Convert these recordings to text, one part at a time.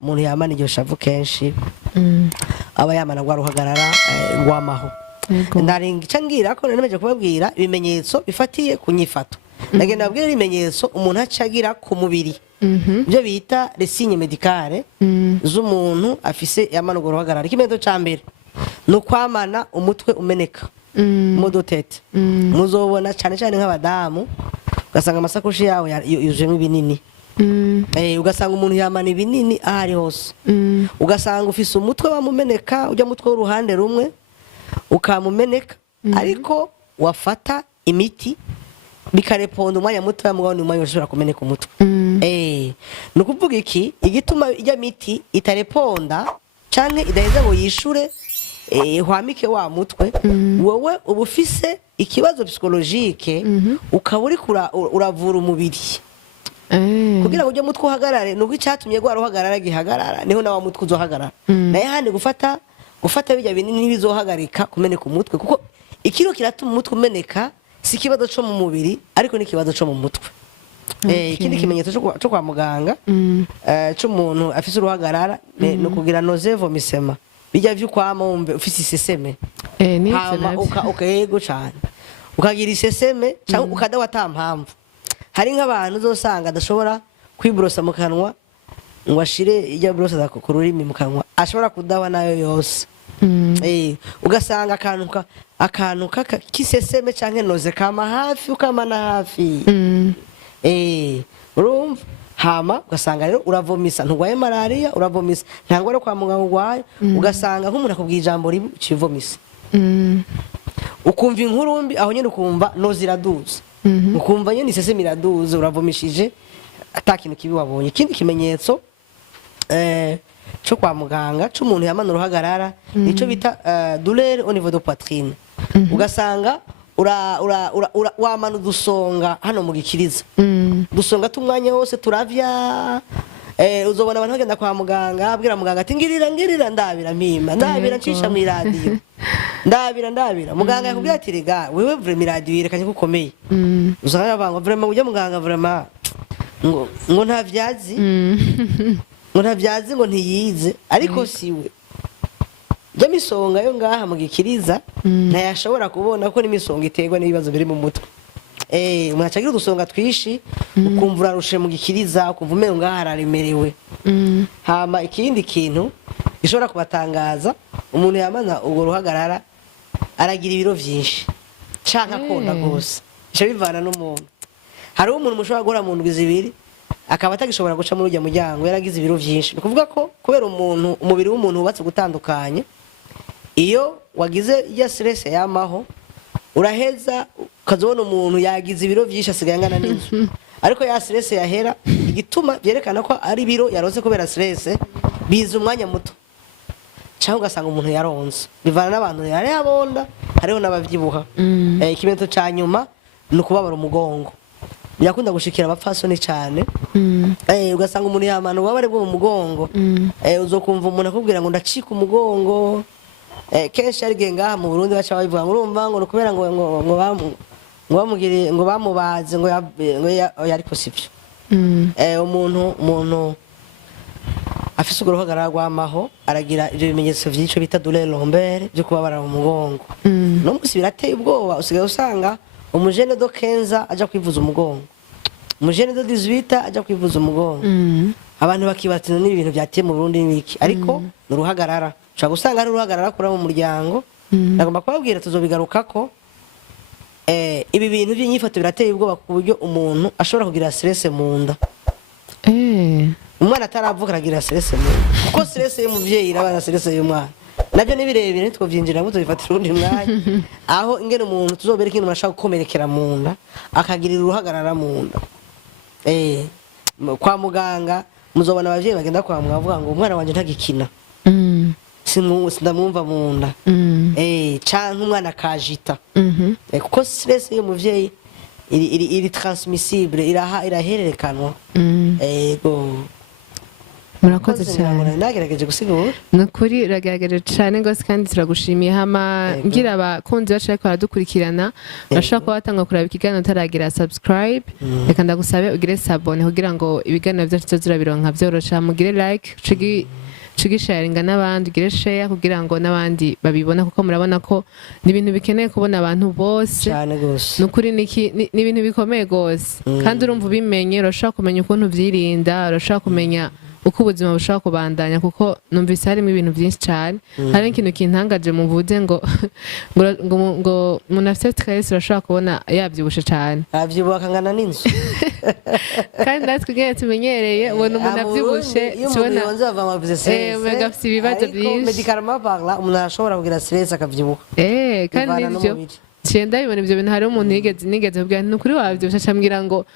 umuntu yamana iryo shavu kenshi aba yamana gwa ruhagarara ngwamaho ndaringica ngira ko nemeje kubabwira ibimenyetso bifatiye ku nyifato nagenda babwira ibimenyetso umuntu acagira ku mubiri byo bita les signes médicales z'umuntu afise yamana gwa ruhagarara. Ikimenyetso ca mbere no kwamana umutwe umeneka mudotete muzobona cyane cyane nk'abadamu ugasanga amasakoshi yawe yujemo ibinini ugasanga umuntu yamana ibinini ahari hose ugasanga ufise umutwe wamumeneka ujya mutwe w'uruhande rumwe ukamumeneka ariko wafata imiti bikareponda umwanya muto mugabo ni umwanya ushobora kumeneka umutwe nukuvuga iki igituma ijya miti itareponda canke idaheza ngo yishure hwamike wa mutwe wowe ubufise ikibazo psychologique ukaba uri uravura umubiri kugira ngo ujye mutwe uhagarare nuko icyatumye gwa ruhagarara gihagarara niho nawa mutwe uzohagarara naye handi gufata bijya binini ntibizohagarika kumeneka umutwe kuko ikiro kiratuma umutwe umeneka si kibazo cyo mu mubiri ariko ni kibazo cyo mu mutwe. Ikindi kimenyetso cyo kwa muganga cy'umuntu afise uruhagarara no kugira nausée vomissement bijya vy'ukwamombe ufise iseseme ukayego cyane ukagira iseseme cyangwa ukadawa atampamvu. Hari nk'abantu uzosanga adashobora kwibrosa mu kanwa ngo ashire ijya brosa ku rurimi mu kanwa ashobora kudawa nayo yose ugasanga akantu kiseseme canke noze kama hafi ukamana hafi urumva hama ugasanga rero uravomisa ntugwaye malaria uravomisa ntangwa rero kwa muganga ugwaye ugasanga nk'umuntu akubwiye ijambo ribu civomisa ukumva inkurumbi aho nyene ukumva noze iraduza ukumva nyene iseseme iraduza uravomishije atakintu kibi wabonye. Ikindi kimenyetso cyo kwa muganga cy'umuntu yamana uruhagarara nico bita douleur au niveau de poitrine ugasanga wamana udusonga hano mu gikiriza dusonga tumwanya hose turavya uzobona abantu bagenda kwa muganga abwira muganga ati ngirira ndabira mpima ndabira ncisha mu radio ndabira muganga yakubwira ati rega wewe vraiment radio yerekanye ko ukomeye uzanga banga vraiment ujya muganga vraiment ngo ntavyazi ngo ntiyize ariko siwe byamisonga yo ngaha mu gikiriza ntayashobora kubona ko n'imisonga iterwa n'ibibazo biri mu mutwe umuntu acagira udusonga twishi ukumva urarushe mu gikiriza ukumva umenye ngaha hararemerewe. Hama ikindi kintu gishobora kubatangaza umuntu yamana ubwo ruhagarara aragira ibiro vyinshi canka akunda gose ico bivana n'umuntu. Hari umuntu mushobora guhora mu ndwi zibiri akaba atagishobora guca muri ujya muryango yaragize ibiro vyinshi ni kuvuga ko kubera umubiri w'umuntu ubatse gutandukanye iyo wagize ya stress yamaho uraheza ukazobona umuntu yagize ibiro vyinshi asigaye angana n'inzu ariko ya stress yahera igituma byerekana ko ari biro yarose kubera stress biza umwanya muto cyangwa ugasanga umuntu yaronze bivana n'abantu yari yabonda hariho n'abavyibuha. Ikimenyetso ca nyuma ni ukubabara umugongo birakunda gushikira abapfasoni cyane ugasanga umuntu yamana ubabare bwo mu mugongo uzokumva umuntu akubwira ngo ndacika umugongo kenshi ari ngaha mu Burundi baca babivuga ngo urumva ngo kubera ngo bamugire ngo bamubaze ngo yari posibyo umuntu afise uruhagarara rw'amaho aragira ibyo bimenyetso vy'ico bita douleur lombaire byo kubabara mu mugongo no musi birateye ubwoba usigaye usanga umujene do 15 aja kwivuza umugongo umujene do 18 aja kwivuza umugongo abantu bakibatina n'ibintu byateye mu Burundi n'iki ariko nuruhagarara cyo gusanga ari uruhagarara kura mu muryango nagomba kubabwira tuzobigarukako ibi bintu by'inyifato birateye ubwoba ku buryo umuntu ashobora kugira stress mu nda umwana ataravuka aragira stress mu nda kuko stress y'umuvyeyi irabana stress y'umwana nabyo nibirebire nitwo vyinjira muto bifatira undi mwanya aho ingene umuntu tuzobera ikintu mashaka gukomerekera mu nda akagirira uruhagarara mu nda kwa muganga muzobona abavyeyi bagenda kwa muganga bavuga ngo umwana wanje ntagikina sindamwumva mu nda canke umwana kajita kuko stress y'umuvyeyi iri transmissible irahererekanwa murakoze cyane nagerageje gusigura nukuri uragerageje cyane gose kandi turagushimiye hama ngira abakunzi bacu ariko baradukurikirana bashaka kuba batanga kuraba ikiganiro utaragira subscribe reka ndagusabe ugire sabone kugira ngo ibiganiro byacu tuzurabironka byorosha mugire like sharinga n'abandi ugire share kugira ngo n'abandi babibona kuko murabona ko ni ibintu bikeneye kubona abantu bose cyane gose nukuri ni ibintu bikomeye gose kandi urumva ubimenye urashaka kumenya ukuntu vyirinda urashaka kumenya uko ubuzima bushobora kubandanya kuko numvise harimo ibintu byinshi cyane hari ikintu kintangaje muvuze ngo umuntu afite stress urashobora kubona yabyibushe cyane abyibuha akangana n'inzu kandi natwe igihe tumenyereye ubona umuntu abyibushe tubona umuntu afite ibibazo byinshi medicalement parla umuntu arashobora kugira stress akabyibuha kandi nibyo cyenda bibona ibyo bintu hari umuntu nigeze kubwira nti nukuri wabyibusha cyambwira ngo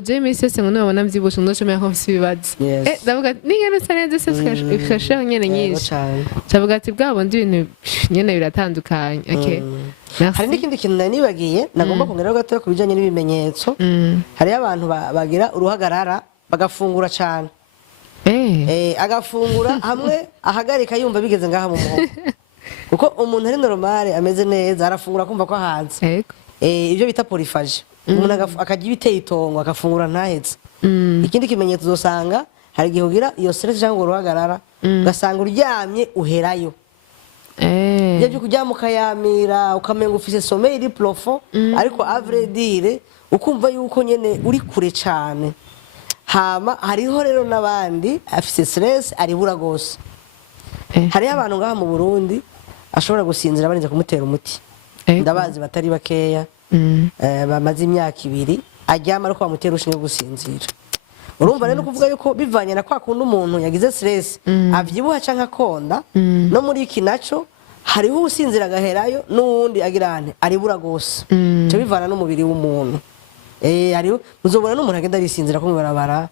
je iminsi yose ngo nubona mbyibushe ndoshomera ko mfite ibibazo ndavuga ningene usa neza se ifasheho nyene nyinshi ndavuga ati bwa bundi ibintu nyene biratandukanye hari n'ikindi kintu nari nibagiye nagomba kongeraho gato ku bijanye n'ibimenyetso hariyo abantu bagira uruhagarara bagafungura cyane agafungura hamwe ahagarika yumva bigeze ngaha mu muhogo kuko umuntu ari normale ameze neza arafungura kumva ko ahaze ibyo bita polyphagie umuntu akagira ibiteye itongo agafungura ntahetse ikindi kimenyetso uzosanga hari igihe ugira iyo stress cyangwa uruhagarara ugasanga uryamye uherayo ibyo kuryama ukayamira ukamenga ufise sommeil iri profond ariko à vrai dire ukumva yuko nyene uri kure cyane hama hariho rero n'abandi afise stress aribura gose hariho abantu ngaha mu Burundi ashobora gusinzira barinze kumutera umuti ndabazi batari bakeya bamaze imyaka 2 aryama ariko bamutera ushinge gusinzira urumva rero kuvuga yuko bivanye na kwa kundi umuntu yagize stress avyibuha canka konda no muri iki naco hariho usinzira agaherayo n'uwundi agirane aribura gose cyo bivana n'umubiri w'umuntu hariho muzobona n'umuntu agenda arisinzira ko mbarabara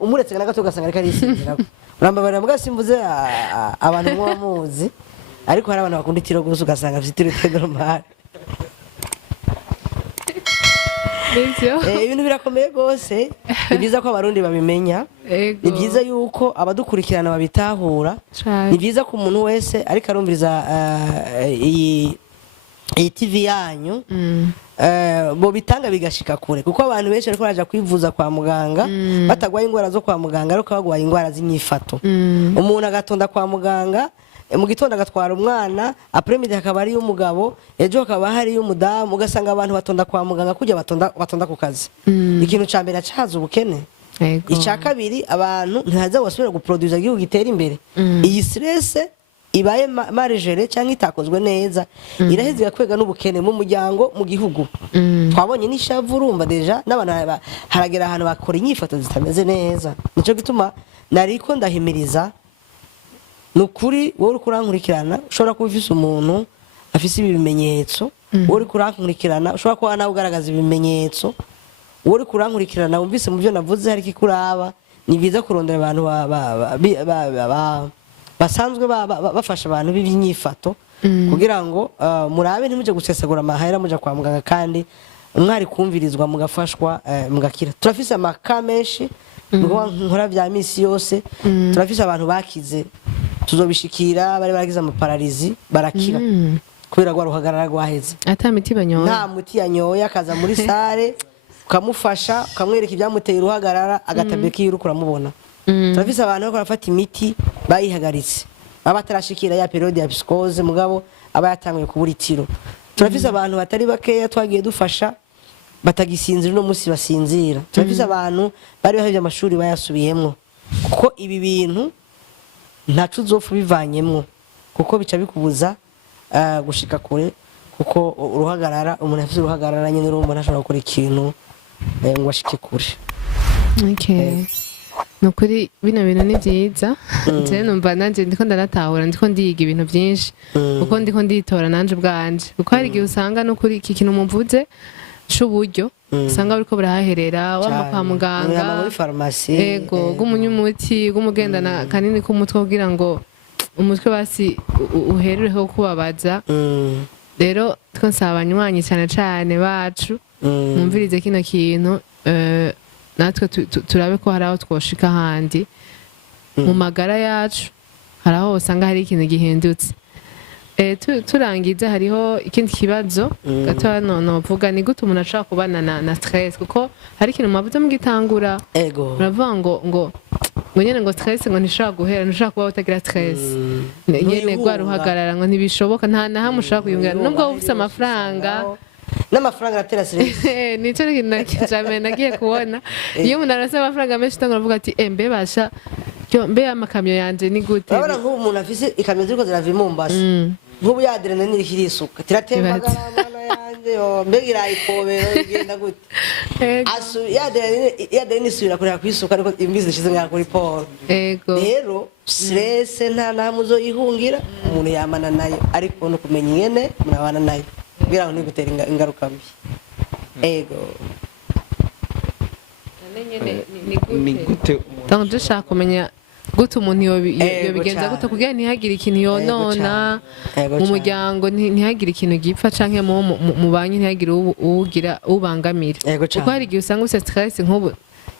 umuretse na gato gasanga ariko arisinzira urambabara mbwa simvuze abantu mwamuzi ariko hari abantu bakunda itiro gusa ugasanga afite itiro normal ibintu birakomeye gose ni byiza ko abarundi babimenya ni byiza yuko abadukurikirana babitahura ni byiza ko umuntu wese ariko arumviriza iyi TV yanyu bo bitanga bigashika kure kuko abantu benshi ariko baraja kwivuza kwa muganga batagwaye ingwara zo kwa muganga ariko bagwaye ingwara z'inyifato umuntu agatonda kwa muganga mu gitondo agatwara umwana après midi hakaba ari umugabo ejo hakaba hari umudamu ugasanga abantu batonda kwa muganga kujya batonda ku kazi ikintu ca mbere acaza ubukene ica kabiri abantu ntihaza wasubira guproduce igihugu gitera imbere iyi stress ibaye marigere cyangwa itakozwe neza iraheze igakwega n'ubukene mu muryango mu gihugu twabonye n'ishavu urumva deja n'abantu haragera ahantu bakora inyifato zitameze neza nico gituma nariko ndahimiriza nukuri wowe kurankurikirana ushobora kuba ufise umuntu afise ibimenyetso wowe kurankurikirana ushobora kuba nawe ugaragaza ibimenyetso wowe kurankurikirana wumvise mu byo navuze hari kikuraba ni byiza kurondera abantu basanzwe bafasha abantu b'imyifato kugira ngo murabe ntimuje gusesagura amahera muje kwa muganga kandi umwari kumvirizwa mugafashwa mugakira turafise amaka menshi nkora vya misi yose turafise abantu bakize tuzobishikira bari baragize amaparalizi barakira kubera gwa ruhagarara gwaheze ata miti banyoye nta muti yanyoye akaza muri sare ukamufasha ukamwereka ibyamuteye uruhagarara agatabeka iyo urukura mubona turafise abantu bako barafata imiti bayihagaritse baba batarashikira ya periode ya psychose mugabo aba yatanguye kubura itiro turafise abantu batari bakeya twagiye dufasha batagisinzira no musi basinzira turafise abantu bari bahije amashuri bayasubiyemwo kuko ibi bintu ntacu uzopfa bivanyemwo kuko bica bikubuza gushika kure kuko uruhagarara umuntu afite uruhagarara nyine urumva ntashobora gukora ikintu ngo ashike kure nukuri bino bintu ni byiza je numva nanje ndiko ndanatahura ndiko ndiga ibintu byinshi kuko ndiko nditora nanje bwanje kuko hari igihe usanga nukuri iki kintu muvuze c'uburyo usanga bariko barahaherera wama kwa muganga muri farmasi ego gumunyumuti gumugendana kanini k'umutwe kugira ngo umutwe basi uherereho kubabaza rero twonsaba abanywanyi cyane bacu mumvirize kino kintu natwe turabe ko hari aho twoshika handi mu magara yacu hari aho usanga hari ikintu gihindutse. Turangiza hariho ikindi kibazo gato hano novuga ni gute umuntu ashobora kubana na stress, kuko hari ikintu mwavuze mugitangura muravuga ngo nyene ngo stress ngo ntishobora guhera, ntushobora kuba utagira stress nyene gwa ruhagarara ngo ntibishoboka, nta na hamwe ushobora kuyungana nubwo ufite amafaranga n'amafaranga aratera stress. Nico kintu cyane nagiye kubona iyo umuntu arasa amafaranga menshi utanga uvuga ati mbe basha mbe amakamyo yanje ni gute. Urabona nk'ubu umuntu afise ikamyo ziriko zirava Mombasa nk'ubu yaderene n'irikiri isuka tiratembagara amana yanje mbega irayikobero igenda gute asu yaderene isubira kureba kwisuka ariko imbizi zishize nka kuri Paul. Rero stress nta namwe uzoyihungira, umuntu yamana nayo ariko no kumenya ingene murabana nayo kugira ngo ntigutera ingaruka mbi. Ni gute donc dushaka kumenya gute umuntu yobigenza gute kugira ntihagire ikintu yonona mu muryango, ntihagire ikintu gipfa canke mu banki ntihagire uwugira ubangamira, kuko hari igihe usanga ufite stress nk'ubu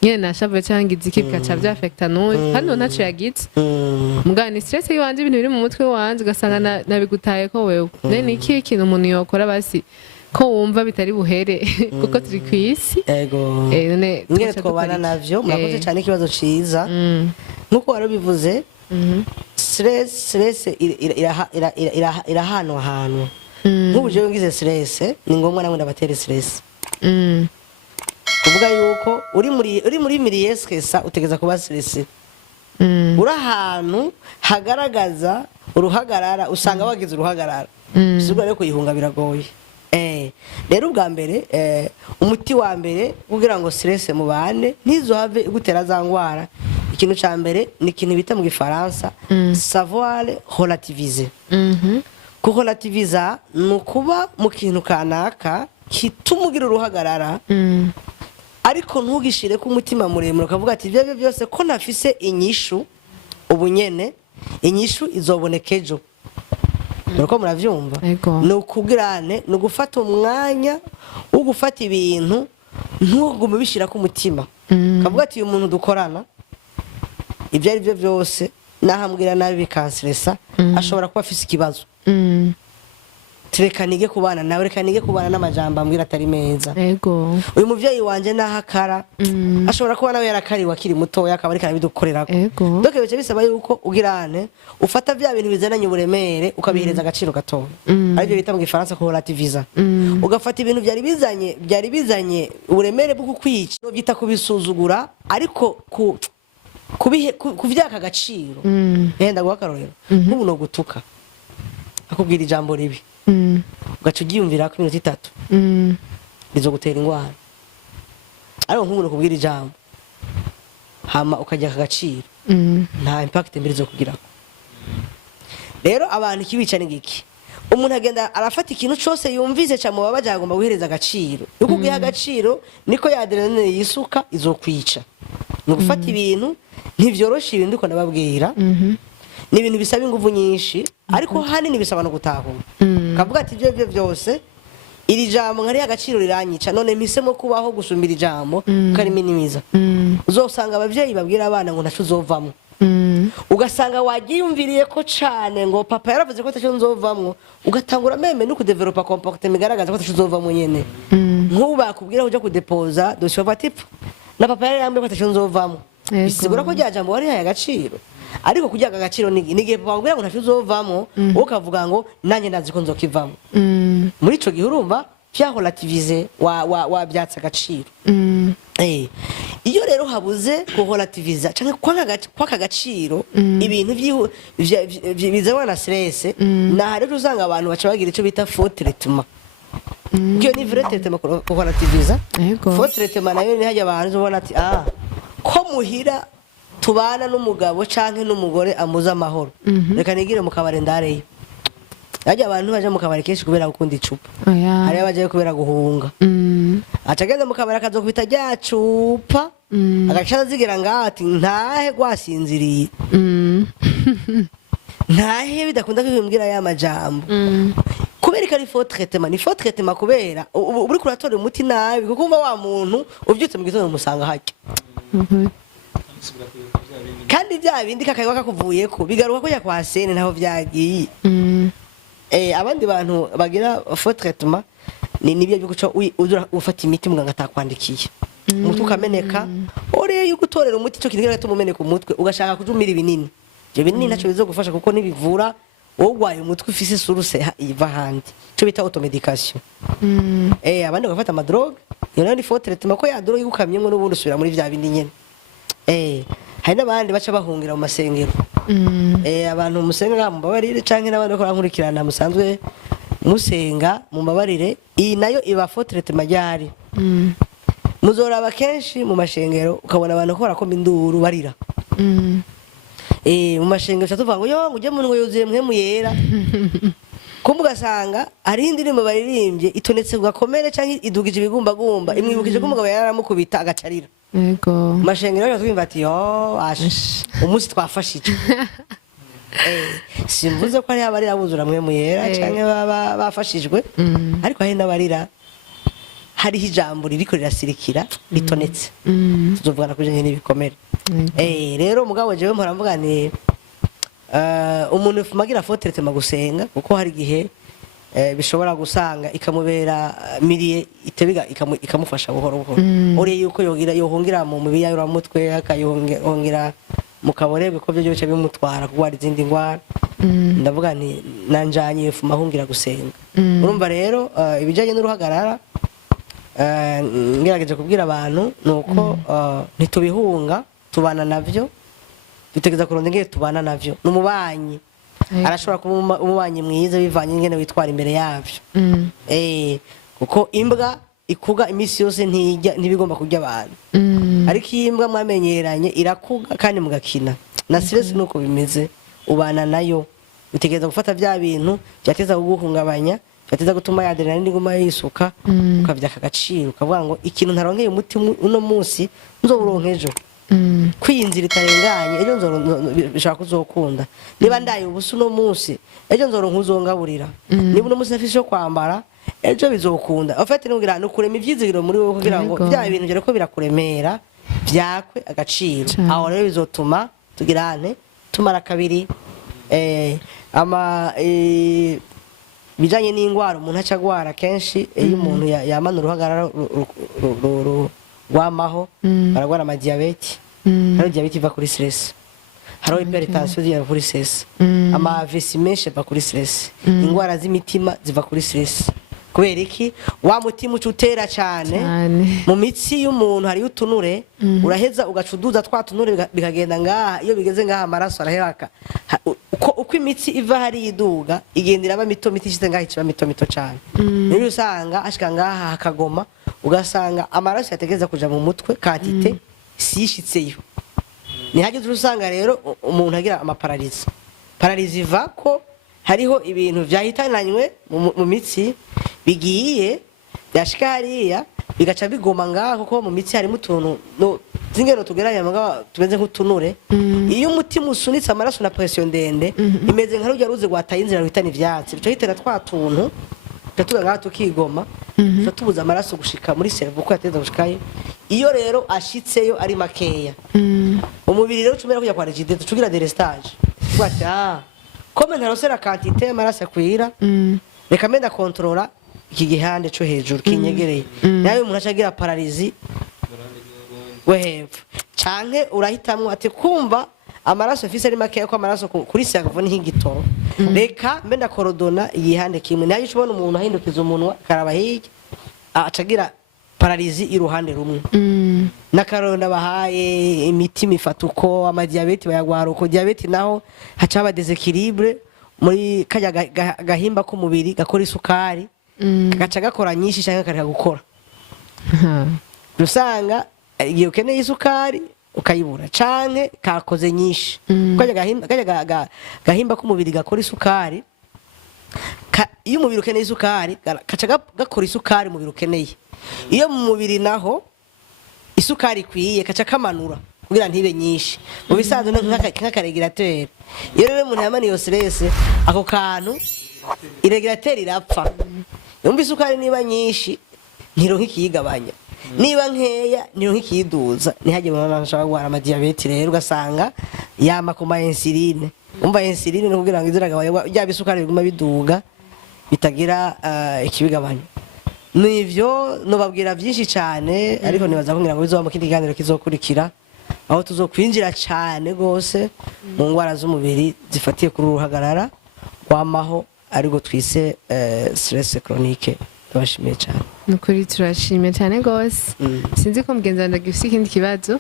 nyene nashavuye canke izi kikaca vyafecta n'uyu hano ntaco yagize mugabo ni stress yiwanje ibintu biri mu mutwe wanje ugasanga nabigutaye ko wewe ni iki kintu umuntu yokora basi ko wumva bitari buhere kuko turi kwisi none ngene twobana navyo. Murakoze cyane ikibazo ciza nkuko warabivuze. Stress irahanwa ahantu nk'ubu jewe ngize stress ni ngombwa namwe ndabatera stress kuvuga yuko uri muri miliyeskesa utegeza kuba stress. Uri ahantu hagaragaza uruhagarara usanga wagize uruhagarara bisubira rero kuyihunga biragoye. Rero ubwa mbere umuti wa mbere kugira ngo stress mubane ntizohave igutera za ngwara, ikintu ca mbere ni ikintu bita mu gifaransa savoir relativiser. Kurelativiza ni ukuba mu kintu kanaka kitumugira uruhagarara ariko ntugishire ko umutima muremure ukavuga ati ibyo byose ko nafise inyishu ubu nyene inyishu izoboneka ejo. Nuko muravyumva no kugirane no gufata umwanya wo gufata ibintu ntugume bishira ku mutima kavuga ati uyu muntu dukorana ibyo ari byo byose nahambwira nabi bikanseresa ashobora kuba afise ikibazo turekanige kubana nawe rekanige kubana n'amajambo ambwira atari meza. Uyu muvyeyi wanje nahakara ashobora kuba nawe yarakariwe akiri muto yakaba ari kana bidukorera donc bice bisaba yuko ugirane ufata vya bintu bizananye uburemere ukabihereza agaciro gato ari byo bita mu gifaransa ko relativiza. Ugafata ibintu byari bizanye uburemere bwo kukwica no byita kubisuzugura ariko kuvyaka agaciro yenda guhakarorero nk'ubu no gutuka akubwira ijambo ribi ugaca ugiyumvira ku minota 3 bizogutera ingwara ariko nk'umuntu kubwira ijambo hama ukajya akagaciro nta impact mbere zo kugirako. Rero abantu ikibicane ngiki umuntu agenda arafata ikintu cyose yumvise cya mubabaje agomba guhereza agaciro uko ugiha agaciro niko yaderene yisuka izokwica. No gufata ibintu ntivyoroshe ibintu ko nababwira ni ibintu bisaba ingufu nyinshi ariko hanini bisaba no gutahura kavuga ati ibyo byose iri jambo nkari agaciro riranyica none mpisemo kubaho gusumira ijambo kari minimiza. Uzosanga abavyeyi babwira abana ngo ntacu uzovamwo ugasanga wagiyumviriye ko cane ngo papa yaravuze ko tacu nzovamwo ugatangura meme no kudevelopa comportement igaragaza ko tacu uzovamwo nyene nkuba kubwira uja kudepoza dossier batipfa na papa yarambye ko tacu nzovamwo bisigura ko rya jambo wari haye agaciro ariko kujyaga agaciro nigihe bangwira ngo ntacu uzovamwo ukavuga ngo nanye ndazi ko nzokivamwo muri ico gihe urumva vya relativiser wa byatsa agaciro. Iyo rero habuze ko relativiza canke kwaka agaciro ibintu bizawa na stress na rero uzanga abantu baca bagira ico bita faux traitement. Iyo ni vrai traitement ko relativiza faux traitement nayo ni hajya abantu ubona ati ko muhira tubana n'umugabo canke n'umugore amuza amahoro reka nigire mu kabare ndareyo. Hajya abantu baje mu kabare kenshi kubera gukunda icupa hari abaje kubera guhunga acagenda mu kabare akazokubita rya cupa agaca zigira ngati ntahe gwasinziriye ntahe bidakunda kwimbwira ya majambo kubera ko ari faux traitement ni faux traitement kubera uri kuratora umuti nabi kuko umva wa muntu uvyutse mu gitondo musanga hajya kandi bya bindi kakaywa kakuvuyeko bigaruka ko yakwasene ntaho vyagiye. Abandi bantu bagira faux traitement nibyo byo guca ufata imiti muganga atakwandikiye umutwe ukameneka ore yo gutorera umuti cyo kintu gatuma umeneka umutwe ugashaka kujumira ibinini ibyo binini ntacyo bizogufasha kuko nibivura wogwaye umutwe ufise suruse iva handi cyo bita automedication. Abandi bagafata amadrogue yo ni faux traitement ko ya drogue igukamyemo n'ubundi usubira muri vya bindi nyene. Hari n'abandi baca bahungira mu masengero. Abantu musenga mubabarire canke n'abandi bakora nkurikirana musanzwe musenga mubabarire iyi nayo iba faux traitement ryari. Muzoraba kenshi mu mashengero ukabona abantu ko barakoma induru barira. Mu mashengero cyatuvuga ngo yo nguje mu ngo yuzuye mwe muyera. Kumugasanga ari indirimbo baririmbye itonetse gakomere canke idugije ibigumbagumba imwibukije ko umugabo yaramukubita agacarira. Yego. Mashengero yo twimva ati yo umunsi twafashije. Simvuze ko ari abarira buzura mwe muyera canke bafashijwe ariko hari n'abarira hari ijambo ririko rirasirikira ritonetse. Tuzovugana kuje n'ibikomere. Rero mugabo jewe mpora mvuga ni umuntu ufumagira faux traitement gusenga kuko hari gihe bishobora gusanga ikamubera miliye itebiga ikamufasha buhoro buhoro. Uri yuko yohongira mu mibi yayo ramutwe akayongera mu kaborebe ko byo byoce bimutwara kugwara izindi ngwara. Ndavuga ni nanjanye fuma hongira gusenga. Urumva rero ibijanye n'uruhagarara ngerageje kubwira abantu nuko ntitubihunga tubana navyo dutegeza kuronda ngeye tubana navyo numubanyi arashobora kuba umubanyi mwiza bivanye ngene witwara imbere yavyo. Kuko imbwa ikuga imisi yose ntibigomba kurya abantu ariko imbwa mwamenyeranye irakuga kandi mugakina na stress nuko bimeze ubana nayo utegeza gufata bya bintu byateza kuguhungabanya byateza gutuma yaderana n'ingoma yisuka ukavya kagaciro ukavuga ngo ikintu ntaronkeye umutima uno munsi nzoburonkejo kwinzira itarenganye ejo bishaka kuzokunda niba ndaye ubusu no munsi ejo nzoronka uzongaburira niba uno munsi nafise yo kwambara ejo bizokunda ofete nugira no kurema ivyizigiro muri wowe kugira ngo bya bintu gere ko birakuremera byakwe agaciro aho rero bizotuma tugirane tumara kabiri bijanye n'ingwara umuntu acagwara kenshi iyo umuntu yamana uruhagarara rwamaho baragwara ama diabete hari diabete iva kuri stress hari hypertension iva kuri stress ama AVC menshi iva kuri stress ingwara z'imitima ziva kuri stress kubera iki wa mutima ucutera cyane mu mitsi y'umuntu hari utunure uraheza ugacuduza twatunure bikagenda ngaha iyo bigeze ngaha amaraso araheraka uko imitsi iva hari iduga igendera aba mito ishite ngaha ikiba mito cyane niyo usanga ashika ngaha hakagoma ugasanga amaraso yategeza kuja mu mutwe kantite sishitseyo ni hagize usanga rero umuntu agira amaparalize iva ko hariho ibintu vyahitananywe mu mitsi bigiye byashika hariya bigaca bigoma ngaho kuko mu mitsi harimo utuntu zingero tugeranya mugabo tumeze nk'utunure iyo umutima usunitse amaraso na pression ndende imeze nka rujya ruzi gwataye inzira ruhitana ivyatsi bico hitera twatuntu tutuga ngaho tukigoma tubuza amaraso gushika muri cerveau ko yateza gushikayo iyo rero ashitseyo ari makeya umubiri rero cumera kujya kwa rigide tucugira delestage twata comme ntarosera quantité amaraso akwira reka menda controla iki gihande cyo hejuru kinyegereye nawe umuntu acagira paralizi we hepfo canke urahitamwe ati kumva amaraso afise ari make ko amaraso kuri cerveau ni nk'igitoro reka menda korodona igihande kimwe nayo ubona umuntu ahindukiza umuntu karaba hirya acagira paralizi iruhande rumwe nakaronda bahaye imiti mifatuko ama diabete bayagwara uko diabete naho hacaba desequilibre muri kajya gahimba ko mubiri gakora isukari kagaca gakora nyinshi cyangwa kareka gukora rusanga iyo ukeneye isukari ukayibura canke kakoze nyinshi kajya gahimba ko mubiri gakora isukari iyo umubiri ukeneye isukari kaca gakora isukari mubiri ukeneye iyo mu mubiri naho isukari kwiye kaca kamanura kugira ntibe nyinshi mu bisanzwe nk'akaregulateur iyo rero umuntu yamana iyo stress ako kantu iregulateur irapfa yumva isukari niba nyinshi ntironka ikiyigabanya niba nkeya niyo nk'ikiduza ntihagire umuntu ashaka guhara amadiyabete rero ugasanga yama ku ma insuline umva insuline ni kugira ngo iziragabanya bya bisukari biguma biduga bitagira ikibigabanya nivyo nobabwira byinshi cyane ariko nibaza kugira ngo bizoba mu kindi kiganiro kizokurikira aho tuzokwinjira cyane gose mu ngwara z'umubiri zifatiye kuri uruhagarara wamaho ariko twise stress chronique. Tubashimiye cyane nukuri turashimiye cyane gose sinzi ko mugenzi wanjye gifite ikindi kibazo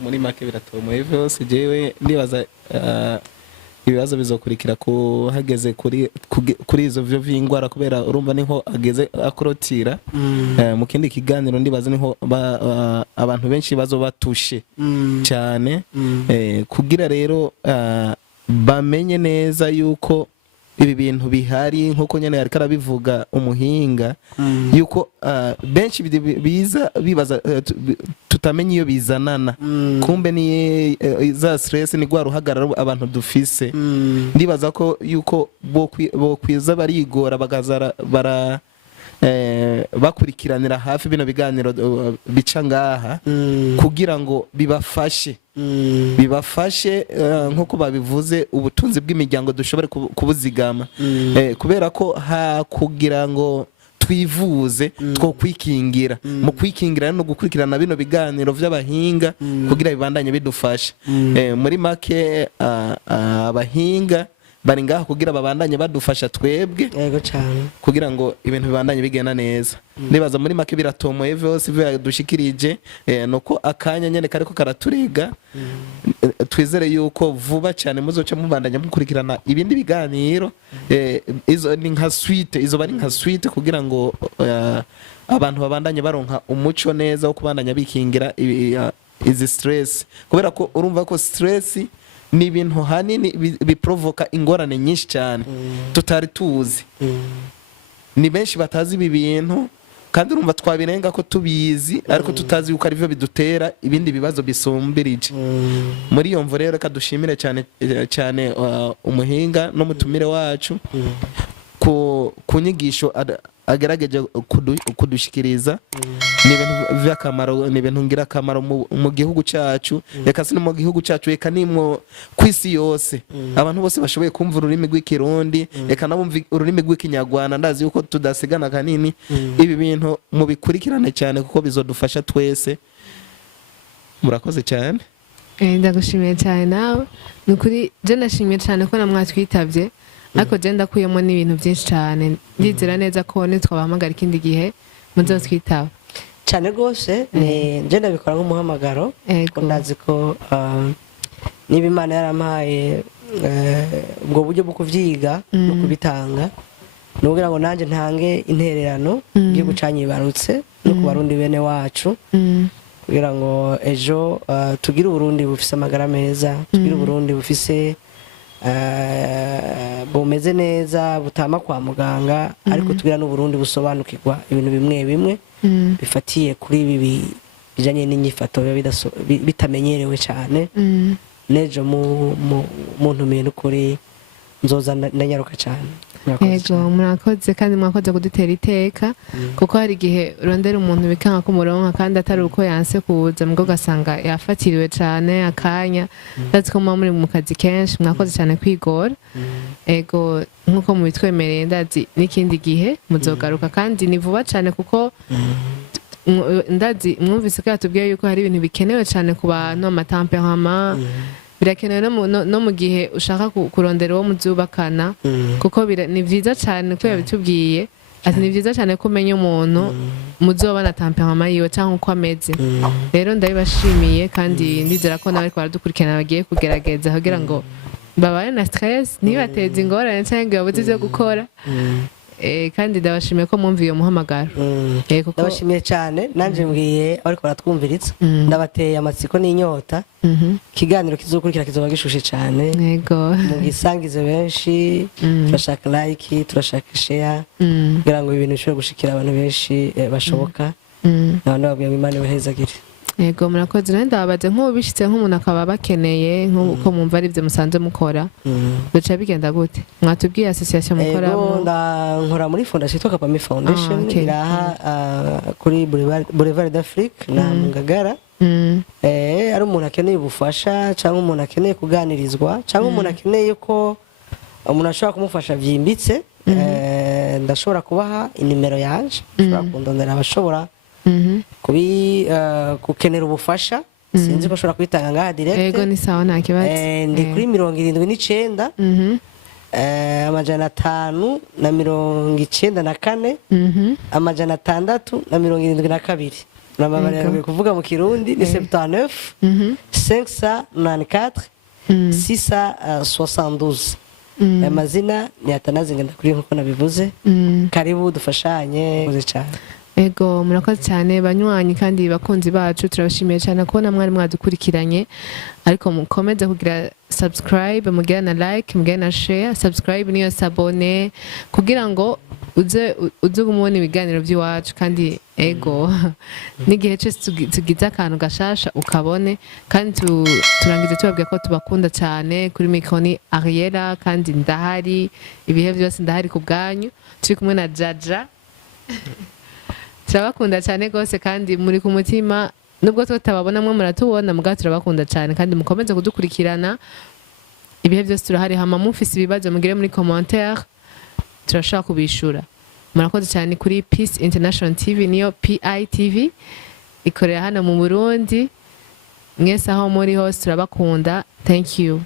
muri make biratomoye vyose jewe ndibaza ibibazo bizokurikira ko hageze kuri izo vyo vingwara kubera urumva niho ageze akorotira mu kindi kiganiro ndibaza niho abantu benshi bazobatushe cyane kugira rero bamenye neza yuko ibi bintu bihari nkuko nyene yari karabivuga umuhinga yuko benshi biza bibaza tutamenye iyo bizanana kumbe ni za stress ni gwa ruhagarara abantu dufise ndibaza ko yuko bo kwiza barigora bagazara bara bakurikiranira hafi bino biganiro bica ngaha kugira ngo bibafashe nkuko babivuze ubutunzi bw'imiryango dushobore kubuzigama kubera ko kugira ngo twivuze two kwikingira mu kwikingira no gukurikirana bino biganiro by'abahinga kugira bibandanye bidufasha muri make abahinga bari ngaha kugira babandanye badufasha twebwe yego cyane kugira ngo ibintu bibandanye bigenda neza nibaza muri make biratomoye vyose dushikirije nuko akanya nyene kariko karaturiga twizere yuko vuba cyane muzoca mubandanya mukurikirana ibindi biganiro izo ni nka suite izo bari nka suite kugira ngo abantu babandanye baronka umuco neza wo kubandanya bikingira izi stress kubera ko urumva ko stress ni ibintu hanini biprovoka ingorane nyinshi cyane tutari tuzi ni benshi batazi ibi bintu kandi urumva twabirenga ko tubizi ariko tutazi yuko arivyo bidutera ibindi bibazo bisumbirije muri iyo mvo rero reka dushimire cyane cyane umuhinga no mutumire wacu ku nyigisho agerageje kudushikiriza ni ibintu vy'akamaro ni ibintu ngira akamaro mu gihugu cyacu reka sino mu gihugu cyacu reka nimwo kwisi yose abantu bose bashoboye kumva ururimi rw'ikirundi reka nabumva ururimi rw'ikinyarwanda ndazi yuko tudasigana kanini ibi bintu mu bikurikirane cyane kuko bizodufasha twese murakoze cyane ndagushimiye cyane nawe nukuri je nashimiye cyane ko namwatwitavye ariko je ndakuyemo n'ibintu byinshi cyane ndizera neza ko nitwabahamagara ikindi gihe muzotwitaba cyane rwose je ndabikora nk'umuhamagaro ko ndazi ko niba Imana yarampaye ubwo buryo bwo kuvyiga no kubitanga nugira ngo nanje ntange intererano byo gucanyibarutse no ku barundi bene wacu kugira ngo ejo tugire Burundi bufise amagara meza tugire Burundi bufise bumeze neza butama kwa muganga ariko tugira n'Uburundi busobanukirwa ibintu bimwe bimwe bifatiye kuri ibi bijanye n'inyifato bitamenyerewe cyane nejo muntu mene kuri nzoza ndanyaruka cyane yego murakoze kandi mwakoze kudutera iteka kuko hari igihe urondera umuntu bikanga kumuronka kandi atari uko yanse kuza mbwo gasanga yafatiriwe cyane akanya ndazi ko muri mu kazi kenshi mwakoze cyane kwigora ego nkuko mubitwemereye ndazi n'ikindi gihe muzogaruka kandi ni vuba cyane kuko ndazi mwumvise ko yatubwiye yuko hari ibintu bikenewe cyane ku bantu amatemperament birakenewe no mu gihe ushaka kurondera uwo muzubakana kuko ni vyiza cyane ko yabitubwiye ati ni vyiza cyane ko umenya umuntu muzobana temperament yiwe cyangwa uko ameze rero ndabibashimiye kandi ndizera ko nawe ariko baradukurikirana bagiye kugerageza kugira ngo babaye na stress ntibateze ingorane cyangwa babuze ivyo gukora kandi ndabashimiye ko mwumviye umuhamagaro ndabashimiye cyane nanje mbwiye ariko baratwumviritsa ndabateye amatsiko n'inyota kiganiro kizokurikira kizoba gishushe cyane yego mugisangize benshi turashaka like turashaka share kugira ngo ibintu bishobore gushikira abantu benshi bashoboka none babwiye Imana ibahezagire yego murakoze nari ndababaze nk'ubishitse nk'umuntu akaba bakeneye nk'uko mwumva ari byo musanze mukora bica bigenda gute mwatubwiye association mukoramo nkora muri fondation yitwa Kapami Foundation iraha kuri Boulevard d'Afrique na Ngagara ari umuntu akeneye ubufasha cyangwa umuntu akeneye kuganirizwa cyangwa umuntu akeneye ko umuntu ashobora kumufasha byimbitse ndashobora kubaha inimero yanje ushobora kundondera abashobora kukenera ubufasha sinzi ko ashobora kubitanga ngaha direct yego ni sawa nta kibazo ndi kuri 79 594 672 namabarira kuvuga mu kirundi ni 79 594 672 amazina ni Atanazi Ngendakuriyo nkuko nabivuze karibu dufashanye cyane ego murakoze cyane banywanyi kandi bakunzi bacu turabashimiye cyane kubona mwari mwadukurikiranye ariko mukomeze kugira subscribe mugira na like mugira na share subscribe niyo sabone kugira ngo uze kumubona ibiganiro by'iwacu kandi ego n'igihe cyose tugize akantu gashasha ukabone kandi turangize tubabwira ko tubakunda cyane kuri mikoni Ariela kandi ndahari ibihe byose ndahari ku bwanyu turi kumwe na Jaja turabakunda cyane gose kandi muri ku mutima nubwo tutababona mwe muratubona muga turabakunda cyane kandi mukomeze kudukurikirana ibihe byose turahari hama mufise ibibazo mugire muri commentaire turashaka kubishura murakoze cyane kuri Peace International TV niyo PITV ikorera hano mu Burundi mwese aho muri hose turabakunda thank you